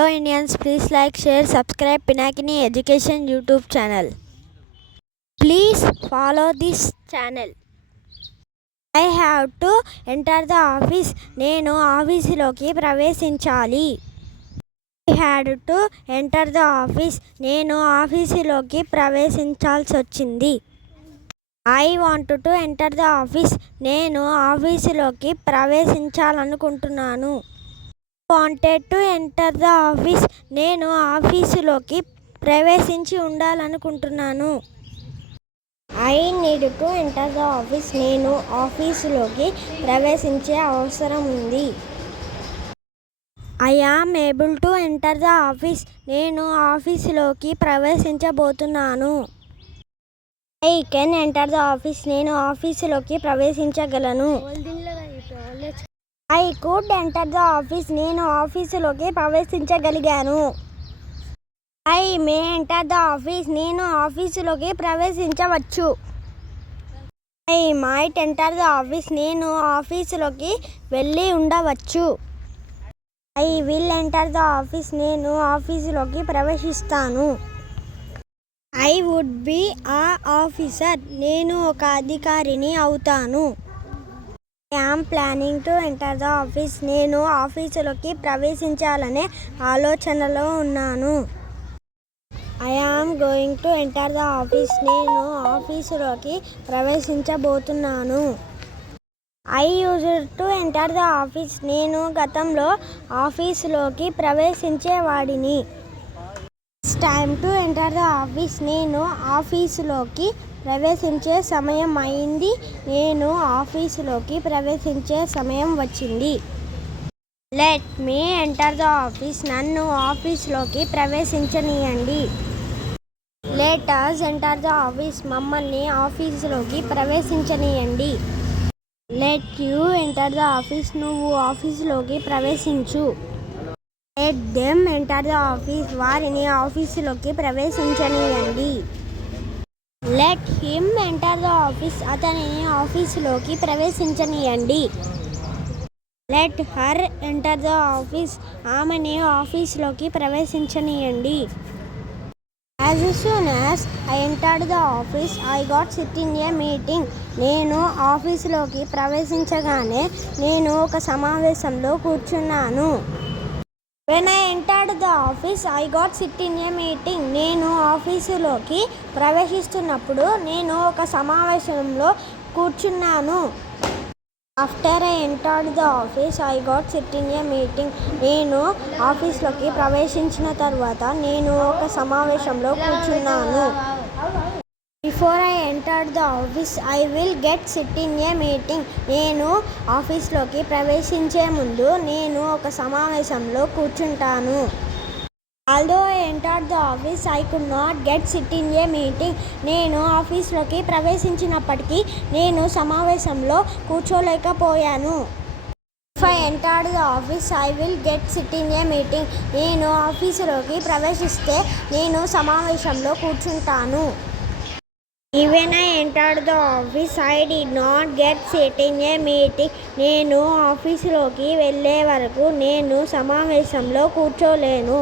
Hello Indians, please like, share, subscribe Pinakini Education YouTube channel. Please follow this channel. I have to enter the office. నేను ఆఫీసులోకి ప్రవేశించాలి. I had to enter the office. నేను ఆఫీసులోకి ప్రవేశించాల్సి వచ్చింది. I want to enter the office. నేను ఆఫీసులోకి ప్రవేశించాలనుకుంటున్నాను. Wanted to enter the office. నేను ఆఫీసులోకి ప్రవేశించి ఉండాలనుకుంటున్నాను. I need to enter the office. నేను ఆఫీసులోకి ప్రవేశించే అవసరం ఉంది. I am able to enter the office. నేను ఆఫీసులోకి ప్రవేశించబోతున్నాను. I can enter the office. నేను ఆఫీసులోకి ప్రవేశించగలను. I could enter the office. నేను ఆఫీసులోకి ప్రవేశించగలిగాను. I may enter the office. నేను ఆఫీసులోకి ప్రవేశించవచ్చు. I might enter the office. నేను ఆఫీసులోకి వెళ్ళి ఉండవచ్చు. I will enter the office. నేను ఆఫీసులోకి ప్రవేశిస్తాను. I would be a officer. నేను ఒక అధికారిని అవుతాను. I am planning to enter the office. నేను ఆఫీసులోకి ప్రవేశించాలనే ఆలోచనలో ఉన్నాను. I am going to enter the office. నేను ఆఫీసులోకి ప్రవేశించబోతున్నాను. I used to enter the office. నేను గతంలో ఆఫీసులోకి ప్రవేశించేవాడిని. It's time to enter the office. నేను ఆఫీసులోకి ప్రవేశించే సమయం అయింది. నేను ఆఫీసులోకి ప్రవేశించే సమయం వచ్చింది. Let me enter the office. నన్ను ఆఫీసులోకి ప్రవేశించనీయండి. Let us enter the office. మమ్మల్ని ఆఫీసులోకి ప్రవేశించనీయండి. Let you enter the office. నువ్వు ఆఫీసులోకి ప్రవేశించు. Let them enter the office. వారిని ఆఫీసులోకి ప్రవేశించనీయండి. Let him enter the office. అతనిని ఆఫీసులోకి ప్రవేశించనీయండి. Let her enter the office. ఆమెని ఆఫీసులోకి ప్రవేశించనీయండి. As soon as I entered the office I got sit in a meeting. నేను ఆఫీసులోకి ప్రవేశించగానే నేను ఒక సమావేశంలో కూర్చున్నాను. When I entered the office I got sit in a meeting. నేను ఆఫీసులోకి ప్రవేశిస్తున్నప్పుడు నేను ఒక సమావేశంలో కూర్చున్నాను. After I entered the office I got sit in a meeting. నేను ఆఫీసులోకి ప్రవేశించిన తర్వాత నేను ఒక సమావేశంలో కూర్చున్నాను. Before I entered the office I will get sit in a meeting. నేను ఆఫీస్లోకి ప్రవేశించే ముందు నేను ఒక సమావేశంలో కూర్చుంటాను. Although I entered the office I could not get sit in a meeting. నేను ఆఫీస్లోకి ప్రవేశించినప్పటికీ నేను సమావేశంలో కూర్చోలేకపోయాను. If I entered the office I will get sit in a meeting. నేను ఆఫీసులోకి ప్రవేశిస్తే నేను సమావేశంలో కూర్చుంటాను. Even I entered the office I did not get sit in a meeting. నేను ఆఫీసులోకి వెళ్ళే వరకు నేను సమావేశంలో కూర్చోలేను.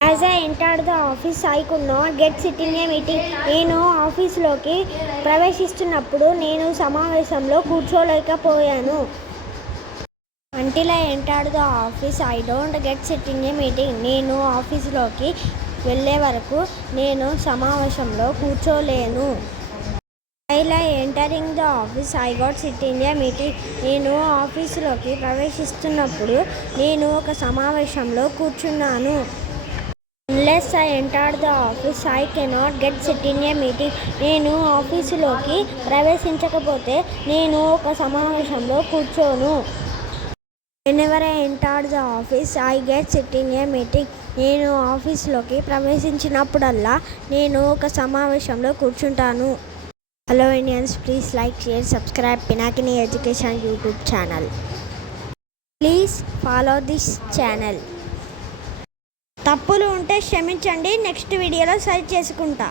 As I entered the office I could not get sit in a meeting. నేను ఆఫీసులోకి ప్రవేశిస్తున్నప్పుడు నేను సమావేశంలో కూర్చోలేకపోయాను. Until I entered the office I don't get sit in a meeting. నేను ఆఫీసులోకి వెళ్ళే వరకు నేను సమావేశంలో కూర్చోలేను. While I entering the office I got sit in a meeting. నేను ఆఫీసులోకి ప్రవేశిస్తున్నప్పుడు నేను ఒక సమావేశంలో కూర్చున్నాను. Unless I entered the office I cannot get sit in a meeting. నేను ఆఫీసులోకి ప్రవేశించకపోతే నేను ఒక సమావేశంలో కూర్చోను. Whenever I entered the office I get sit in a meeting. నేను ఆఫీసులోకి ప్రవేశించినప్పుడల్లా నేను ఒక సమావేశంలో కూర్చుంటాను. Hello Indians, please like, share, subscribe Pinakini education YouTube channel. Please follow this channel. తప్పులు ఉంటే క్షమించండి. నెక్స్ట్ వీడియోలో సరి చేసుకుంటా.